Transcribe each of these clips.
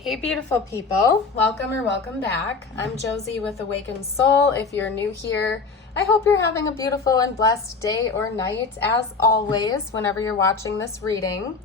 Hey beautiful people, welcome or welcome back. I'm Josie with Awakened Soul. If you're new here, I hope you're having a beautiful and blessed day or night, as always, whenever you're watching this reading.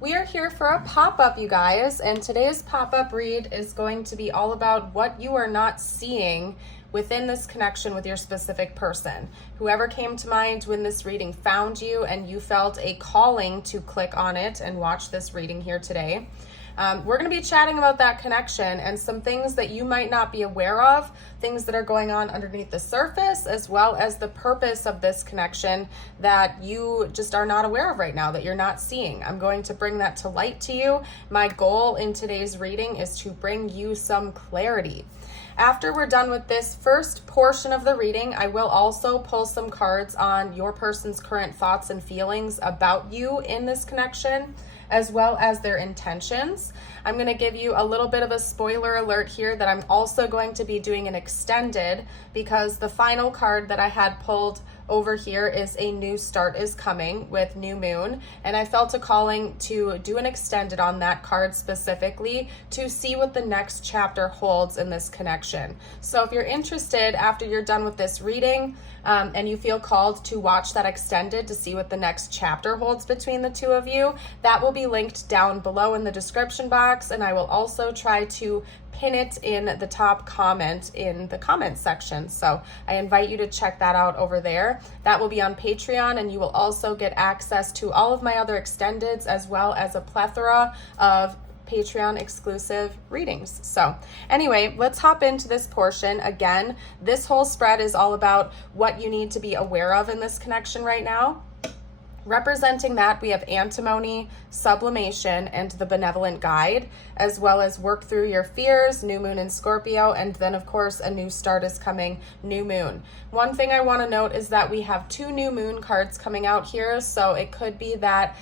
We are here for a pop-up, you guys, and today's pop-up read is going to be all about what you are not seeing within this connection with your specific person. Whoever came to mind when this reading found you and you felt a calling to click on it and watch this reading here today. We're going to be chatting about that connection and some things that you might not be aware of, things that are going on underneath the surface, as well as the purpose of this connection that you just are not aware of right now, that you're not seeing. I'm going to bring that to light to you. My goal in today's reading is to bring you some clarity. After we're done with this first portion of the reading, I will also pull some cards on your person's current thoughts and feelings about you in this connection, as well as their intentions. I'm going to give you a little bit of a spoiler alert here that I'm also going to be doing an extended, because the final card that I had pulled over here is a new start is coming with new moon, and I felt a calling to do an extended on that card specifically to see what the next chapter holds in this connection. So if you're interested after you're done with this reading and you feel called to watch that extended to see what the next chapter holds between the two of you, that will be linked down below in the description box, and I will also try to pin it in the top comment in the comment section. So I invite you to check that out over there. That will be on Patreon, and you will also get access to all of my other extendeds, as well as a plethora of Patreon exclusive readings. So anyway, let's hop into this portion. Again, this whole spread is all about what you need to be aware of in this connection right now. Representing that, we have antimony, sublimation, and the benevolent guide, as well as work through your fears, new moon in Scorpio, and then of course a new start is coming, new moon. One thing I want to note is that we have two new moon cards coming out here, so it could be that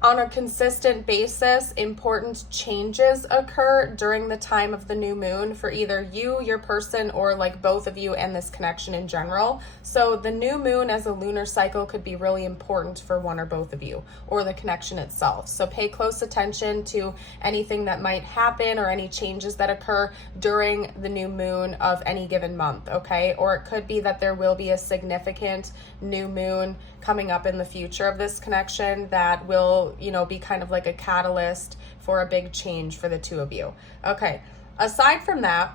on a consistent basis, important changes occur during the time of the new moon for either you, your person, or like both of you and this connection in general. So the new moon as a lunar cycle could be really important for one or both of you, or the connection itself. So pay close attention to anything that might happen or any changes that occur during the new moon of any given month, okay? Or it could be that there will be a significant new moon coming up in the future of this connection that will, be kind of like a catalyst for a big change for the two of you. Okay, aside from that,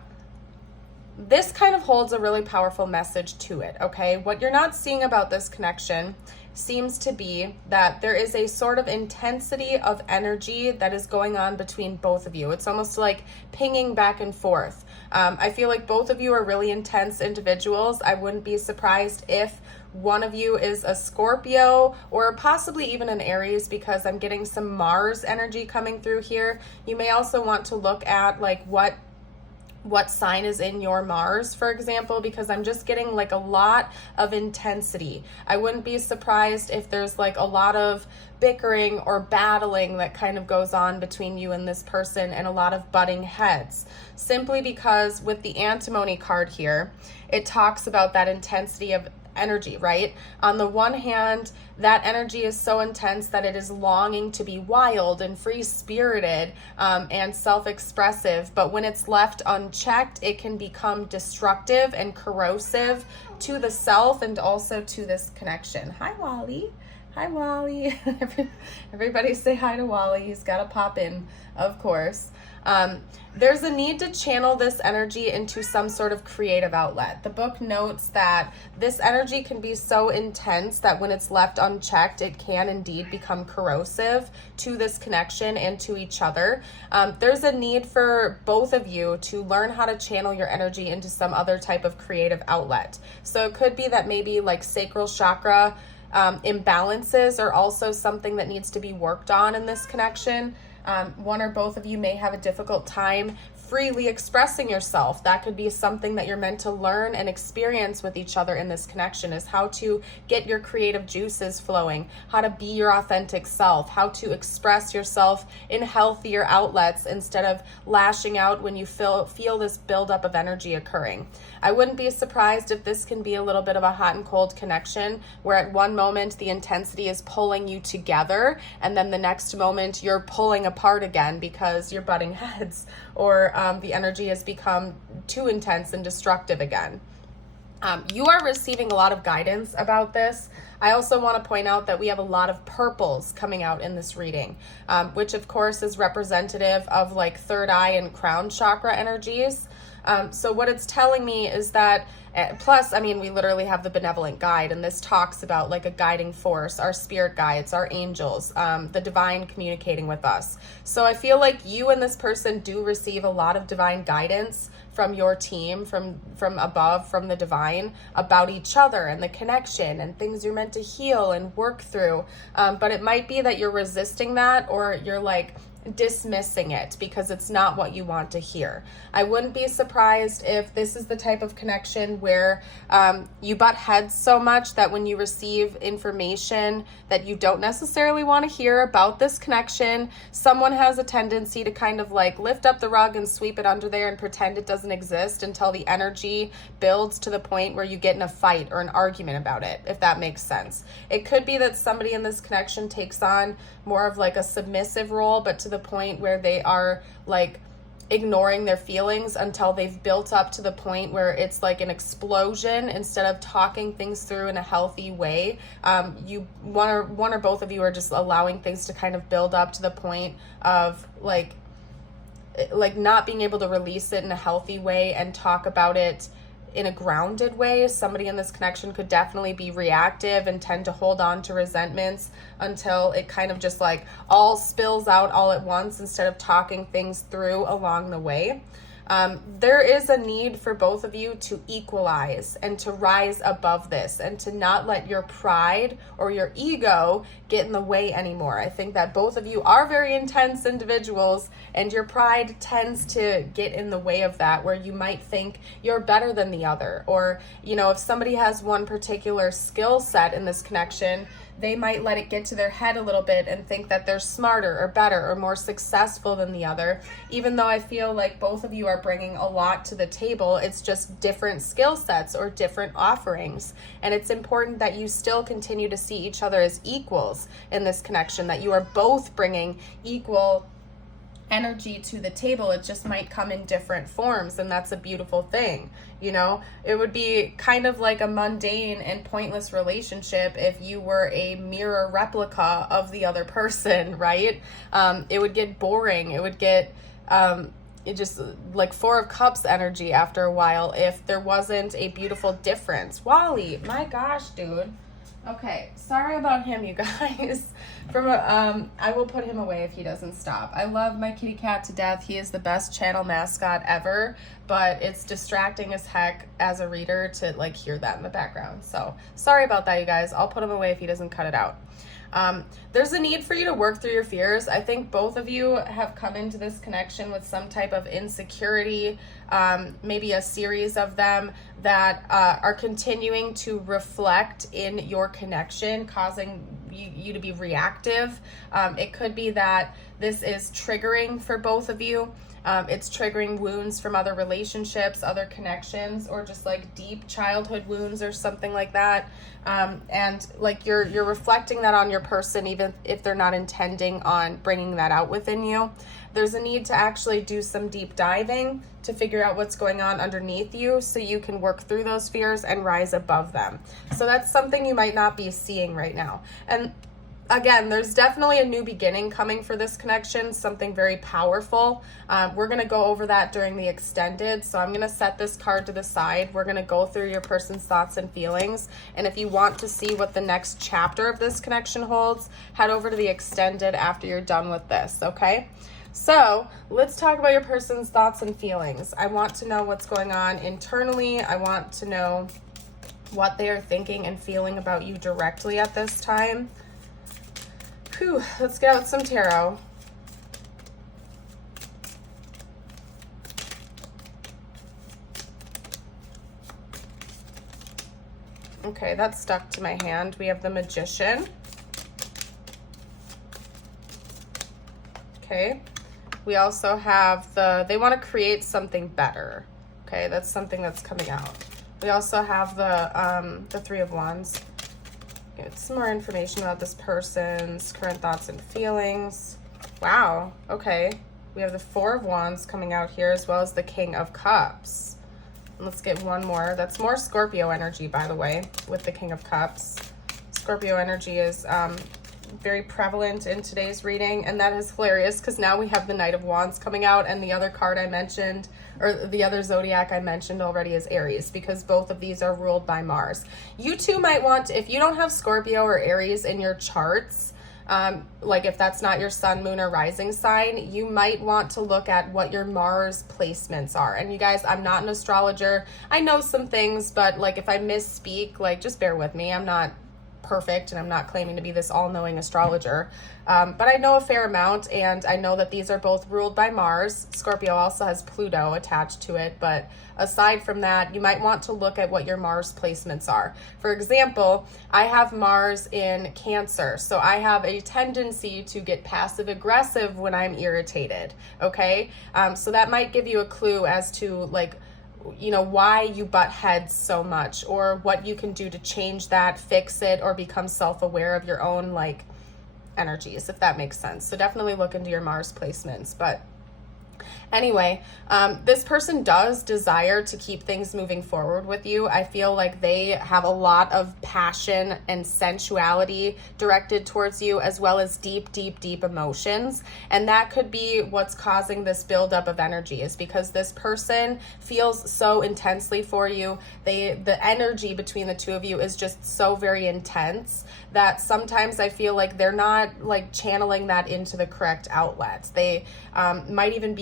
this kind of holds a really powerful message to it, okay? What you're not seeing about this connection seems to be that there is a sort of intensity of energy that is going on between both of you. It's almost like pinging back and forth. I feel like both of you are really intense individuals. I wouldn't be surprised if one of you is a Scorpio or possibly even an Aries, because I'm getting some Mars energy coming through here. You may also want to look at like what sign is in your Mars, for example, because I'm just getting like a lot of intensity. I wouldn't be surprised if there's like a lot of bickering or battling that kind of goes on between you and this person, and a lot of butting heads, simply because with the antimony card here, it talks about that intensity of energy, right? On the one hand, that energy is so intense that it is longing to be wild and free-spirited and self-expressive, but when it's left unchecked, it can become destructive and corrosive to the self and also to this connection. Hi, Wally. Hi, Wally. Everybody say hi to Wally. He's got to pop in, of course. There's a need to channel this energy into some sort of creative outlet. The book notes that this energy can be so intense that when it's left unchecked, it can indeed become corrosive to this connection and to each other. There's a need for both of you to learn how to channel your energy into some other type of creative outlet. So it could be that maybe like sacral chakra imbalances are also something that needs to be worked on in this connection. One or both of you may have a difficult time freely expressing yourself. That could be something that you're meant to learn and experience with each other in this connection, is how to get your creative juices flowing, how to be your authentic self, how to express yourself in healthier outlets instead of lashing out when you feel this buildup of energy occurring. I wouldn't be surprised if this can be a little bit of a hot and cold connection, where at one moment the intensity is pulling you together, and then the next moment you're pulling apart again because you're butting heads, or the energy has become too intense and destructive again. You are receiving a lot of guidance about this. I also want to point out that we have a lot of purples coming out in this reading, which of course is representative of like third eye and crown chakra energies. So what it's telling me is that, plus, I mean, we literally have the benevolent guide, and this talks about like a guiding force, our spirit guides, our angels, the divine communicating with us. So I feel like you and this person do receive a lot of divine guidance from your team, from above, from the divine, about each other and the connection and things you're meant to heal and work through. But it might be that you're resisting that, or you're like dismissing it because it's not what you want to hear. I wouldn't be surprised if this is the type of connection where you butt heads so much that when you receive information that you don't necessarily want to hear about this connection, someone has a tendency to kind of like lift up the rug and sweep it under there and pretend it doesn't exist until the energy builds to the point where you get in a fight or an argument about it, if that makes sense. It could be that somebody in this connection takes on more of like a submissive role, but to the point where they are like ignoring their feelings until they've built up to the point where it's like an explosion instead of talking things through in a healthy way. One or both of you are just allowing things to kind of build up to the point of like not being able to release it in a healthy way and talk about it in a grounded way. Somebody in this connection could definitely be reactive and tend to hold on to resentments until it kind of just like all spills out all at once instead of talking things through along the way. There is a need for both of you to equalize and to rise above this and to not let your pride or your ego get in the way anymore. I think that both of you are very intense individuals, and your pride tends to get in the way of that, where you might think you're better than the other. Or, you know, if somebody has one particular skill set in this connection, they might let it get to their head a little bit and think that they're smarter or better or more successful than the other. Even though I feel like both of you are bringing a lot to the table, it's just different skill sets or different offerings. And it's important that you still continue to see each other as equals in this connection, that you are both bringing equal energy to the table. It just might come in different forms, and that's a beautiful thing. You know, it would be kind of like a mundane and pointless relationship if you were a mirror replica of the other person, right? It would get boring. It would get it just like Four of Cups energy after a while if there wasn't a beautiful difference. Wally, my gosh, dude. Okay, sorry about him, you guys. I will put him away if he doesn't stop. I love my kitty cat to death. He is the best channel mascot ever, but it's distracting as heck as a reader to like hear that in the background. So sorry about that, you guys. I'll put him away if he doesn't cut it out. There's a need for you to work through your fears. I think both of you have come into this connection with some type of insecurity, maybe a series of them that are continuing to reflect in your connection, causing you to be reactive. It could be that this is triggering for both of you. It's triggering wounds from other relationships, other connections, or just like deep childhood wounds or something like that. And like you're reflecting that on your person, even if they're not intending on bringing that out within you. There's a need to actually do some deep diving to figure out what's going on underneath you so you can work through those fears and rise above them. So that's something you might not be seeing right now. And again, there's definitely a new beginning coming for this connection, something very powerful. We're going to go over that during the extended. So I'm going to set this card to the side. We're going to go through your person's thoughts and feelings. And if you want to see what the next chapter of this connection holds, head over to the extended after you're done with this, okay? So let's talk about your person's thoughts and feelings. I want to know what's going on internally. I want to know what they are thinking and feeling about you directly at this time. Whew, let's get out some tarot. Okay, that's stuck to my hand. We have the Magician. Okay. We also have they want to create something better. Okay, that's something that's coming out. We also have the Three of Wands. Get some more information about this person's current thoughts and feelings. Wow, okay. We have the Four of Wands coming out here, as well as the King of Cups. Let's get one more. That's more Scorpio energy, by the way, with the King of Cups. Scorpio energy is very prevalent in today's reading, and that is hilarious because now we have the Knight of Wands coming out, and the other card I mentioned, or the other zodiac I mentioned already, is Aries, because both of these are ruled by Mars. You too might want to, if you don't have Scorpio or Aries in your charts, like if that's not your sun, moon, or rising sign, you might want to look at what your Mars placements are. And you guys, I'm not an astrologer. I know some things, but like if I misspeak, like just bear with me. I'm not perfect, and I'm not claiming to be this all-knowing astrologer, but I know a fair amount, and I know that these are both ruled by Mars. Scorpio also has Pluto attached to it, but aside from that, you might want to look at what your Mars placements are. For example, I have Mars in Cancer, so I have a tendency to get passive-aggressive when I'm irritated, okay? So that might give you a clue as to like, you know, why you butt heads so much, or what you can do to change that, fix it, or become self-aware of your own like energies, if that makes sense. So definitely look into your Mars placements. But anyway, this person does desire to keep things moving forward with you. I feel like they have a lot of passion and sensuality directed towards you, as well as deep, deep, deep emotions. And that could be what's causing this buildup of energy, is because this person feels so intensely for you. The energy between the two of you is just so very intense that sometimes I feel like they're not like channeling that into the correct outlets. They might even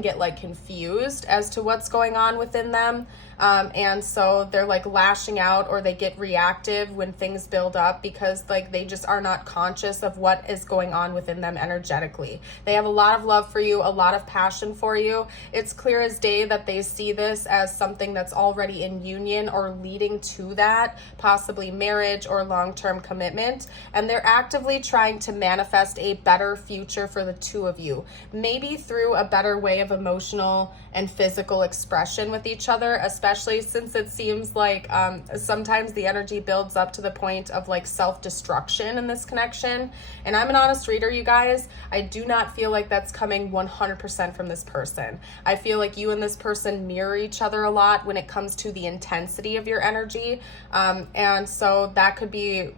get like confused as to what's going on within them. And so they're like lashing out, or they get reactive when things build up, because like they just are not conscious of what is going on within them energetically. They have a lot of love for you, a lot of passion for you. It's clear as day that they see this as something that's already in union or leading to that, possibly marriage or long-term commitment. And they're actively trying to manifest a better future for the two of you, maybe through a better way of emotional and physical expression with each other, especially since it seems like sometimes the energy builds up to the point of like self-destruction in this connection. And I'm an honest reader, you guys. I do not feel like that's coming 100% from this person. I feel like you and this person mirror each other a lot when it comes to the intensity of your energy. And so that could be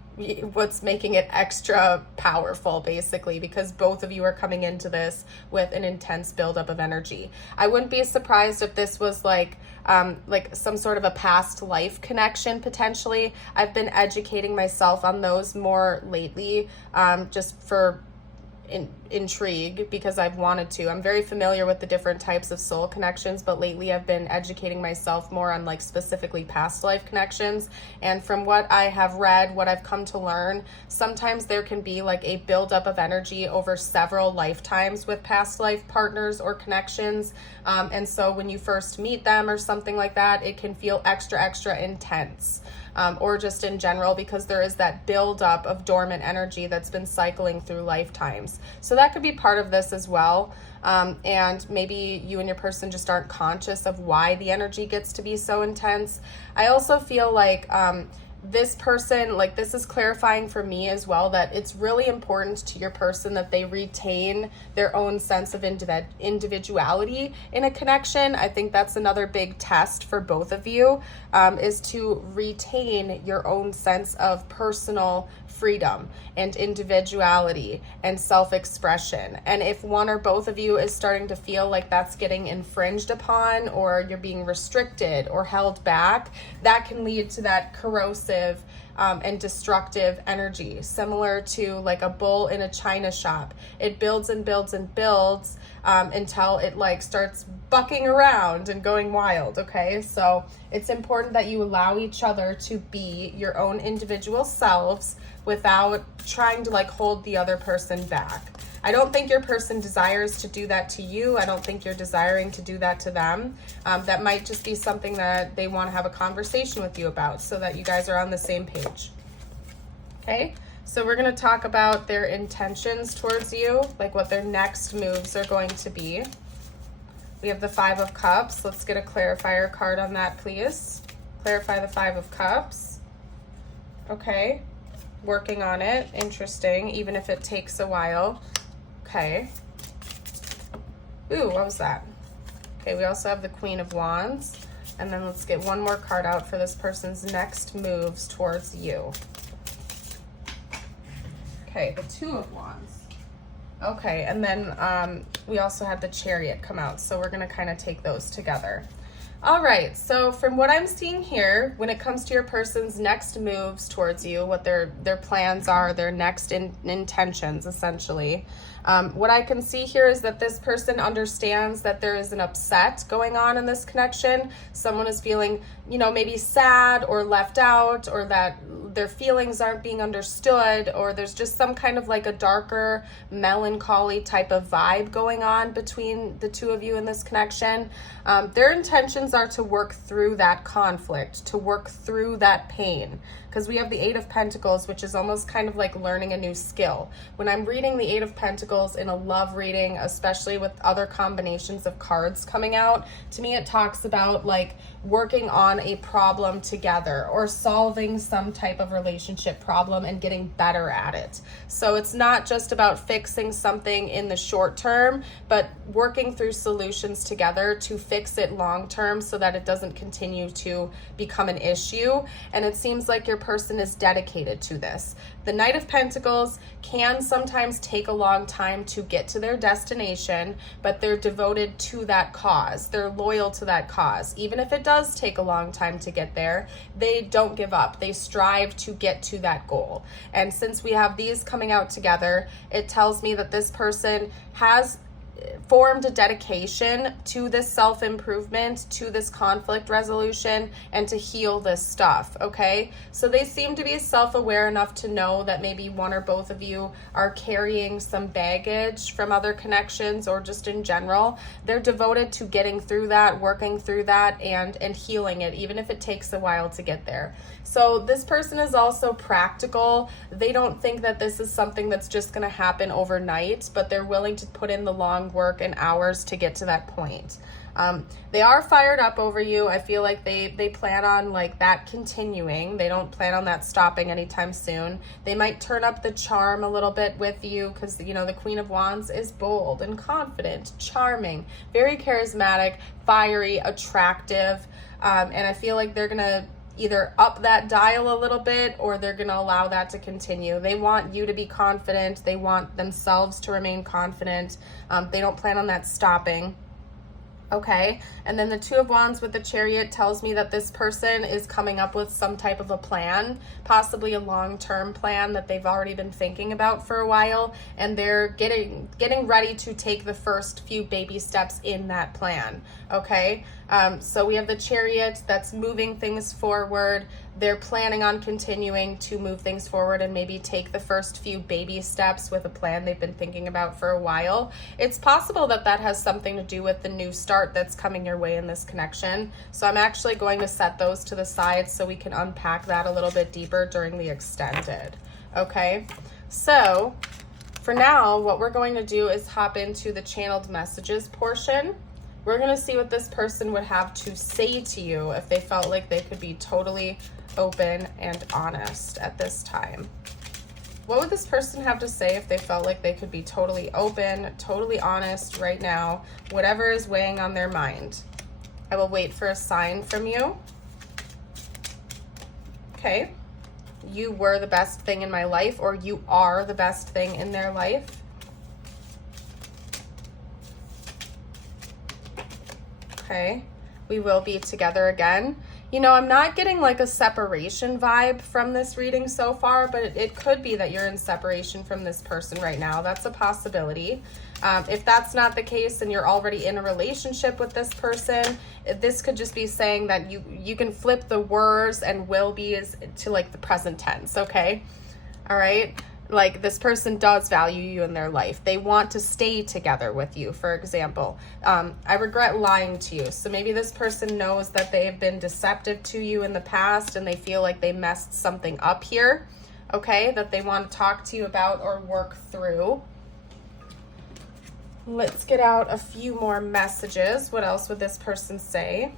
what's making it extra powerful, basically, because both of you are coming into this with an intense buildup of energy. I wouldn't be surprised if this was like some sort of a past life connection, potentially. I've been educating myself on those more lately, just for intrigue, because I've wanted to. I'm very familiar with the different types of soul connections, but lately I've been educating myself more on like specifically past life connections. And from what I have read, what I've come to learn, sometimes there can be like a buildup of energy over several lifetimes with past life partners or connections. And so when you first meet them or something like that, it can feel extra intense. Or just in general, because there is that buildup of dormant energy that's been cycling through lifetimes. So that could be part of this as well. And maybe you and your person just aren't conscious of why the energy gets to be so intense. I also feel like this person, like this is clarifying for me as well, that it's really important to your person that they retain their own sense of individuality in a connection. I think that's another big test for both of you, is to retain your own sense of personal freedom and individuality and self-expression. And if one or both of you is starting to feel like that's getting infringed upon, or you're being restricted or held back, that can lead to that corrosive and destructive energy, similar to like a bull in a china shop. It builds and builds and builds until it like starts bucking around and going wild. Okay, so it's important that you allow each other to be your own individual selves without trying to like hold the other person back. I don't think your person desires to do that to you. I don't think you're desiring to do that to them. That might just be something that they want to have a conversation with you about so that you guys are on the same page. Okay, so we're going to talk about their intentions towards you, like what their next moves are going to be. We have the Five of Cups. Let's get a clarifier card on that, please. Clarify the Five of Cups. Okay, working on it. Interesting, even if it takes a while. Okay. Ooh, what was that? Okay, we also have the Queen of Wands. And then let's get one more card out for this person's next moves towards you. Okay, the Two of Wands. Okay, and then we also had the Chariot come out. So we're going to kind of take those together. All right, so from what I'm seeing here, when it comes to your person's next moves towards you, what their plans are, their next intentions, essentially, what I can see here is that this person understands that there is an upset going on in this connection. Someone is feeling, you know, maybe sad or left out, or that their feelings aren't being understood, or there's just some kind of like a darker melancholy type of vibe going on between the two of you in this connection. Their intentions are to work through that conflict, to work through that pain, because we have the Eight of Pentacles, which is almost kind of like learning a new skill. When I'm reading the Eight of Pentacles in a love reading, especially with other combinations of cards coming out, to me it talks about like working on a problem together or solving some type of relationship problem and getting better at it. So it's not just about fixing something in the short term, but working through solutions together to fix it long term so that it doesn't continue to become an issue. And it seems like your person is dedicated to this. The Knight of Pentacles can sometimes take a long time to get to their destination, but they're devoted to that cause. They're loyal to that cause. Even if it does take a long time to get there, they don't give up. They strive to get to that goal. And since we have these coming out together, it tells me that this person has formed a dedication to this self-improvement, to this conflict resolution, and to heal this stuff, okay? So they seem to be self-aware enough to know that maybe one or both of you are carrying some baggage from other connections or just in general. They're devoted to getting through that, working through that, and healing it, even if it takes a while to get there. So this person is also practical. They don't think that this is something that's just going to happen overnight, but they're willing to put in the long work and hours to get to that point. They are fired up over you. I feel like they plan on like that continuing. They don't plan on that stopping anytime soon. They might turn up the charm a little bit with you because, you know, the Queen of Wands is bold and confident, charming, very charismatic, fiery, attractive. And I feel like they're going to either up that dial a little bit or they're going to allow that to continue. They want you to be confident. They want themselves to remain confident. They don't plan on that stopping. Okay, and then the Two of Wands with the Chariot tells me that this person is coming up with some type of a plan, possibly a long-term plan that they've already been thinking about for a while, and they're getting ready to take the first few baby steps in that plan. Okay, so we have the Chariot that's moving things forward. They're planning on continuing to move things forward and maybe take the first few baby steps with a plan they've been thinking about for a while. It's possible that that has something to do with the new start that's coming your way in this connection. So I'm actually going to set those to the side so we can unpack that a little bit deeper during the extended. Okay, so for now, what we're going to do is hop into the channeled messages portion. We're going to see what this person would have to say to you if they felt like they could be totally open and honest at this time. What would this person have to say if they felt like they could be totally open, totally honest right now, whatever is weighing on their mind? I will wait for a sign from you. Okay. You were the best thing in my life, or you are the best thing in their life. Okay. We will be together again. You know, I'm not getting like a separation vibe from this reading so far, but it could be that you're in separation from this person right now. That's a possibility. If that's not the case and you're already in a relationship with this person, this could just be saying that you can flip the wers and will be's to like the present tense, okay? All right? Like, this person does value you in their life. They want to stay together with you, for example. I regret lying to you. So maybe this person knows that they have been deceptive to you in the past and they feel like they messed something up here, okay, that they want to talk to you about or work through. Let's get out a few more messages. What else would this person say?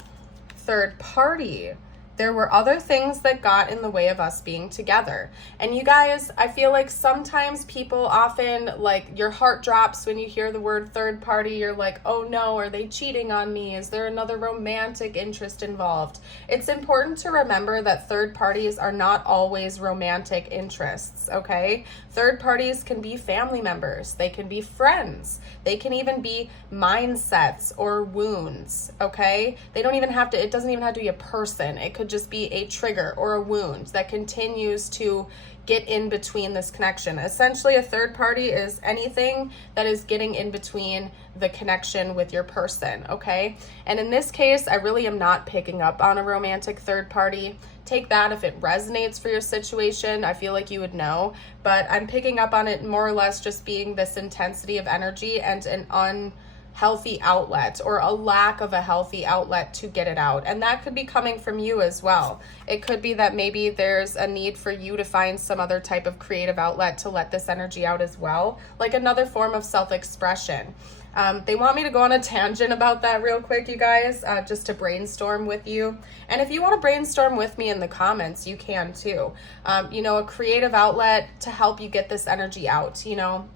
Third party. There were other things that got in the way of us being together. And you guys, I feel like sometimes people often, like, your heart drops when you hear the word third party. You're like, oh no, are they cheating on me? Is there another romantic interest involved? It's important to remember that third parties are not always romantic interests, okay? Third parties can be family members. They can be friends. They can even be mindsets or wounds, okay? They don't even have to, it doesn't even have to be a person. It could just be a trigger or a wound that continues to get in between this connection. Essentially, a third party is anything that is getting in between the connection with your person, okay? And in this case, I really am not picking up on a romantic third party. Take that if it resonates for your situation. I feel like you would know, but I'm picking up on it more or less just being this intensity of energy and an unhealthy outlet or a lack of a healthy outlet to get it out. And that could be coming from you as well. It could be that maybe there's a need for you to find some other type of creative outlet to let this energy out as well, like another form of self-expression. They want me to go on a tangent about that real quick, you guys, just to brainstorm with you. And if you want to brainstorm with me in the comments, you can too. You know, a creative outlet to help you get this energy out, you know.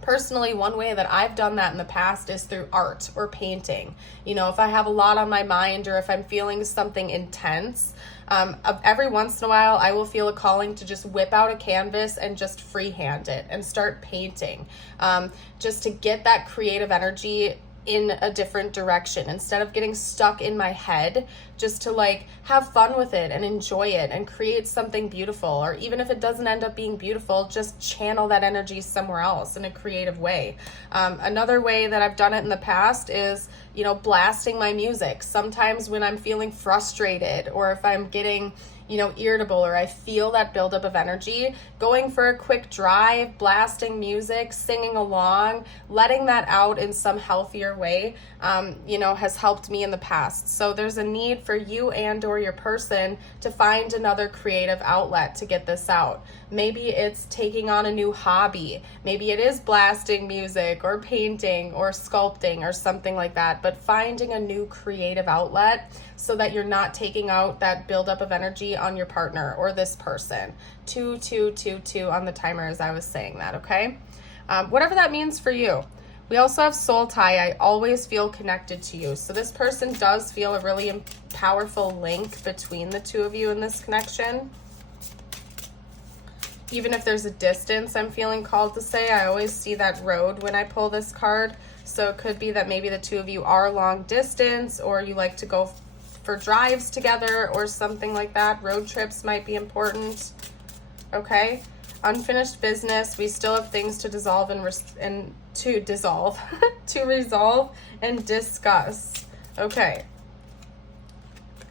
Personally, one way that I've done that in the past is through art or painting. You know, if I have a lot on my mind or if I'm feeling something intense, every once in a while I will feel a calling to just whip out a canvas and just freehand it and start painting, just to get that creative energy in a different direction instead of getting stuck in my head, just to like have fun with it and enjoy it and create something beautiful. Or even if it doesn't end up being beautiful, just channel that energy somewhere else in a creative way. Another way that I've done it in the past is, you know, blasting my music. Sometimes when I'm feeling frustrated or if I'm getting, you know, irritable or I feel that buildup of energy, going for a quick drive, blasting music, singing along, letting that out in some healthier way, you know, has helped me in the past. So there's a need for you and or your person to find another creative outlet to get this out. Maybe it's taking on a new hobby. Maybe it is blasting music or painting or sculpting or something like that, but finding a new creative outlet so that you're not taking out that buildup of energy on your partner or this person. 2, 2, 2, 2 on the timer as I was saying that, okay? Whatever that means for you. We also have soul tie. I always feel connected to you. So this person does feel a really powerful link between the two of you in this connection. Even if there's a distance, I'm feeling called to say, I always see that road when I pull this card. So it could be that maybe the two of you are long distance or you like to go for drives together or something like that. Road trips might be important. Okay. Unfinished business. We still have things to dissolve and to resolve and discuss. Okay.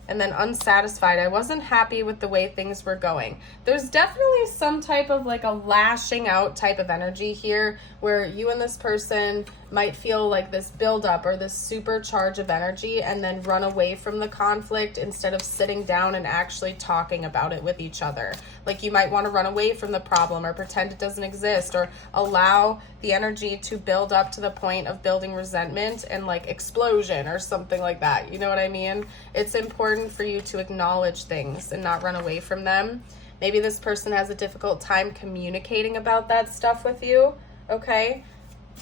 And then unsatisfied. I wasn't happy with the way things were going. There's definitely some type of like a lashing out type of energy here where you and this person might feel like this buildup or this supercharge of energy and then run away from the conflict instead of sitting down and actually talking about it with each other. Like you might want to run away from the problem or pretend it doesn't exist or allow the energy to build up to the point of building resentment and like explosion or something like that. You know what I mean? It's important for you to acknowledge things and not run away from them. Maybe this person has a difficult time communicating about that stuff with you, okay?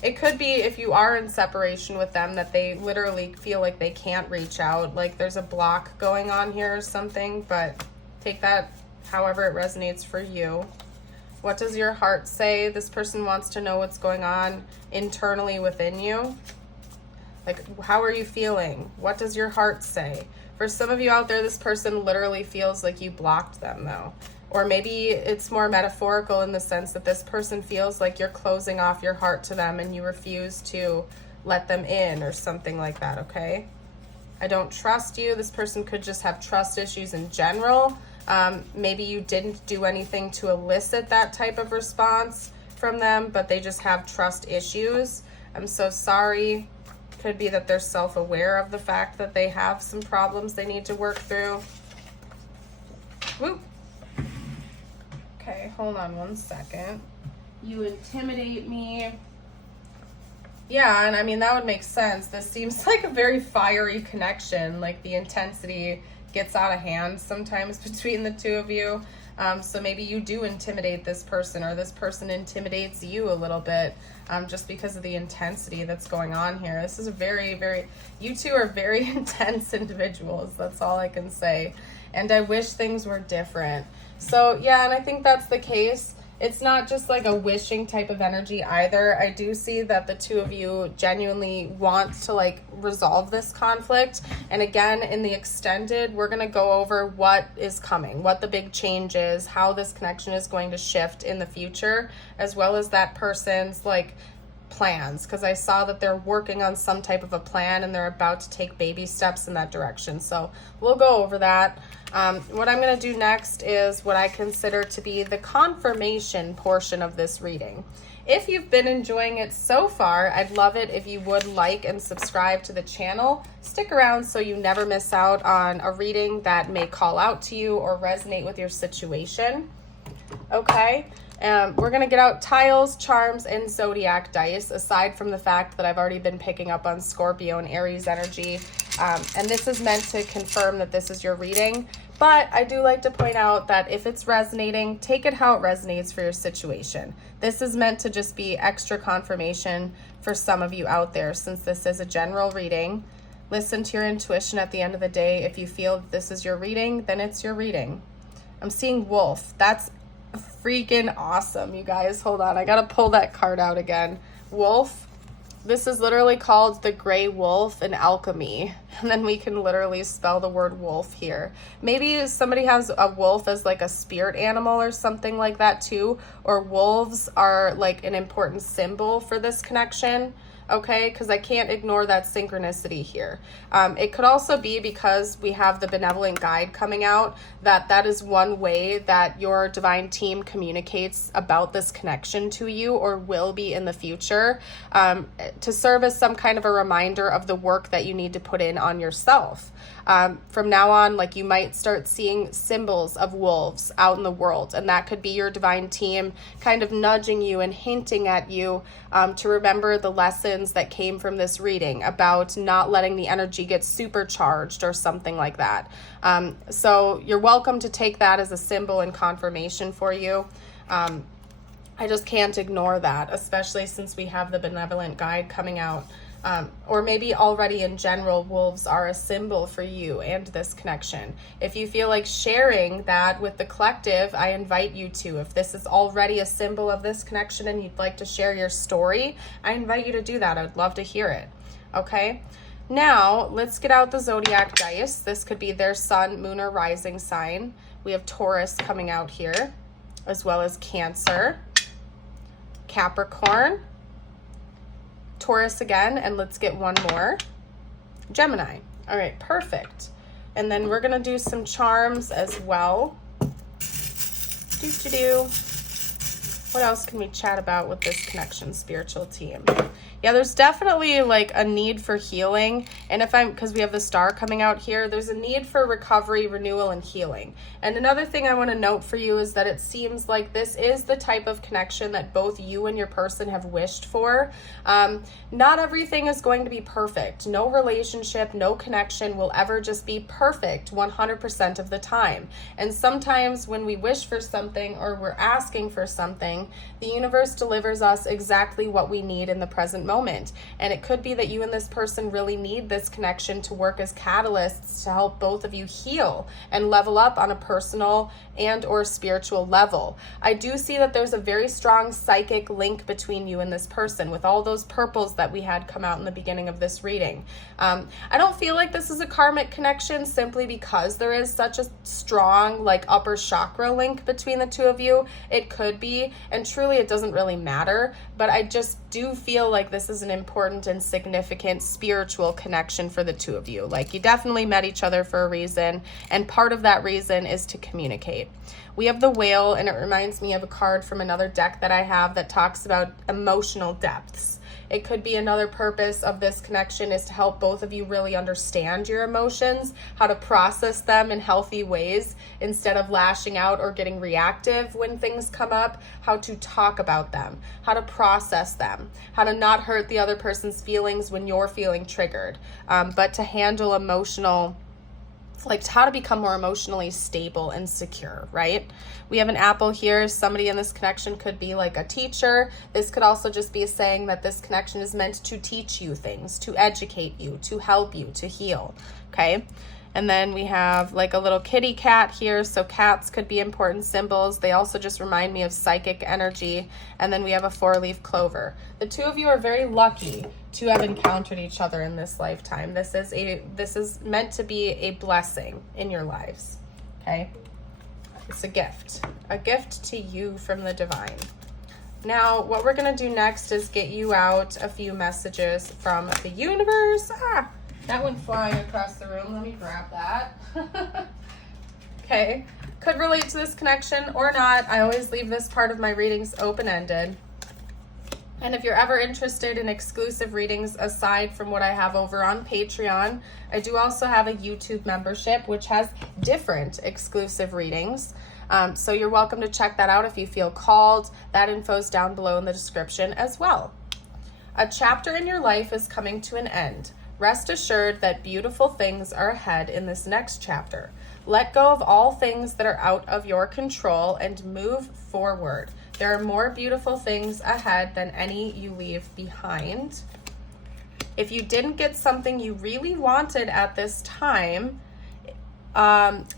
It could be if you are in separation with them that they literally feel like they can't reach out, like there's a block going on here or something, but take that however it resonates for you. What does your heart say? This person wants to know what's going on internally within you. Like, how are you feeling? What does your heart say? For some of you out there, this person literally feels like you blocked them though. Or maybe it's more metaphorical in the sense that this person feels like you're closing off your heart to them and you refuse to let them in or something like that, okay? I don't trust you. This person could just have trust issues in general. Maybe you didn't do anything to elicit that type of response from them, but they just have trust issues. I'm so sorry. Could be that they're self-aware of the fact that they have some problems they need to work through. Woo. Okay, hold on one second. You intimidate me. Yeah, and I mean, that would make sense. This seems like a very fiery connection. Like the intensity gets out of hand sometimes between the two of you. So maybe you do intimidate this person, or this person intimidates you a little bit, just because of the intensity that's going on here. This is a you two are very intense individuals. That's all I can say. And I wish things were different. So yeah, and I think that's the case. It's not just like a wishing type of energy either. I do see that the two of you genuinely want to like resolve this conflict. And again, in the extended, we're going to go over what is coming, what the big change is, how this connection is going to shift in the future, as well as that person's like plans, because I saw that they're working on some type of a plan and they're about to take baby steps in that direction. So we'll go over that. What I'm going to do next is what I consider to be the confirmation portion of this reading. If you've been enjoying it so far, I'd love it if you would like and subscribe to the channel. Stick around so you never miss out on a reading that may call out to you or resonate with your situation. Okay. We're going to get out tiles, charms, and zodiac dice, aside from the fact that I've already been picking up on Scorpio and Aries energy. And this is meant to confirm that this is your reading. But I do like to point out that if it's resonating, take it how it resonates for your situation. This is meant to just be extra confirmation for some of you out there, since this is a general reading. Listen to your intuition at the end of the day. If you feel that this is your reading, then it's your reading. I'm seeing wolf. That's freaking awesome, you guys. Hold on, I gotta pull that card out again. Wolf. This is literally called the gray wolf in alchemy, and then we can literally spell the word wolf here. Maybe somebody has a wolf as like a spirit animal or something like that too, or wolves are like an important symbol for this connection. Okay, because I can't ignore that synchronicity here. It could also be because we have the benevolent guide coming out, that is one way that your divine team communicates about this connection to you, or will be in the future, to serve as some kind of a reminder of the work that you need to put in on yourself. From now on, like, you might start seeing symbols of wolves out in the world, and that could be your divine team kind of nudging you and hinting at you to remember the lessons that came from this reading about not letting the energy get supercharged or something like that. So you're welcome to take that as a symbol and confirmation for you. I just can't ignore that, especially since we have the benevolent guide coming out. Or maybe already in general, wolves are a symbol for you and this connection. If you feel like sharing that with the collective, I invite you to. If this is already a symbol of this connection and you'd like to share your story, I invite you to do that. I'd love to hear it. Okay? Now, let's get out the zodiac dice. This could be their sun, moon, or rising sign. We have Taurus coming out here, as well as Cancer, Capricorn, Taurus again, and let's get one more. Gemini. All right, perfect. And then we're going to do some charms as well. What else can we chat about with this connection, spiritual team? Yeah, there's definitely like a need for healing. And because we have the star coming out here, there's a need for recovery, renewal, and healing. And another thing I want to note for you is that it seems like this is the type of connection that both you and your person have wished for. Not everything is going to be perfect. No relationship, no connection will ever just be perfect 100% of the time. And sometimes when we wish for something or we're asking for something, the universe delivers us exactly what we need in the present moment. moment. And it could be that you and this person really need this connection to work as catalysts to help both of you heal and level up on a personal and or spiritual level. I do see that there's a very strong psychic link between you and this person with all those purples that we had come out in the beginning of this reading. I don't feel like this is a karmic connection simply because there is such a strong like upper chakra link between the two of you. It could be, and truly it doesn't really matter, but I just do feel like this is an important and significant spiritual connection for the two of you. Like, you definitely met each other for a reason, and part of that reason is to communicate. We have the Whale, and it reminds me of a card from another deck that I have that talks about emotional depths. It could be another purpose of this connection is to help both of you really understand your emotions, how to process them in healthy ways instead of lashing out or getting reactive when things come up, how to talk about them, how to process them, how to not hurt the other person's feelings when you're feeling triggered, but to handle emotional, like how to become more emotionally stable and secure, right? We have an apple here. Somebody in this connection could be like a teacher. This could also just be saying that this connection is meant to teach you things, to educate you, to help you, to heal, okay? And then we have like a little kitty cat here. So cats could be important symbols. They also just remind me of psychic energy. And then we have a 4-leaf clover. The two of you are very lucky to have encountered each other in this lifetime. This is meant to be a blessing in your lives, okay? It's a gift to you from the divine. Now, what we're gonna do next is get you out a few messages from the universe. That went flying across the room. Let me grab that. Okay, could relate to this connection or not. I always leave this part of my readings open-ended. And if you're ever interested in exclusive readings aside from what I have over on Patreon, I do also have a YouTube membership which has different exclusive readings. So you're welcome to check that out if you feel called. That info's down below in the description as well. A chapter in your life is coming to an end. Rest assured that beautiful things are ahead in this next chapter. Let go of all things that are out of your control and move forward. There are more beautiful things ahead than any you leave behind. If you didn't get something you really wanted at this time,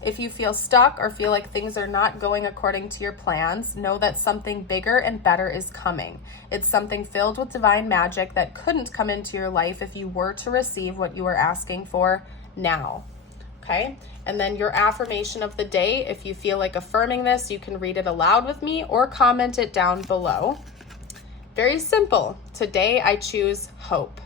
if you feel stuck or feel like things are not going according to your plans, know that something bigger and better is coming. It's something filled with divine magic that couldn't come into your life if you were to receive what you were asking for now. Okay? And then your affirmation of the day, if you feel like affirming this, you can read it aloud with me or comment it down below. Very simple. Today I choose hope.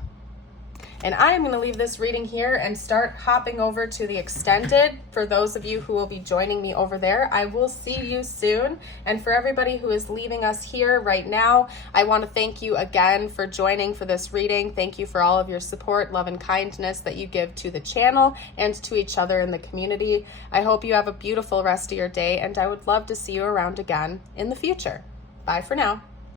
And I am going to leave this reading here and start hopping over to the extended. For those of you who will be joining me over there, I will see you soon. And for everybody who is leaving us here right now, I want to thank you again for joining for this reading. Thank you for all of your support, love, and kindness that you give to the channel and to each other in the community. I hope you have a beautiful rest of your day, and I would love to see you around again in the future. Bye for now.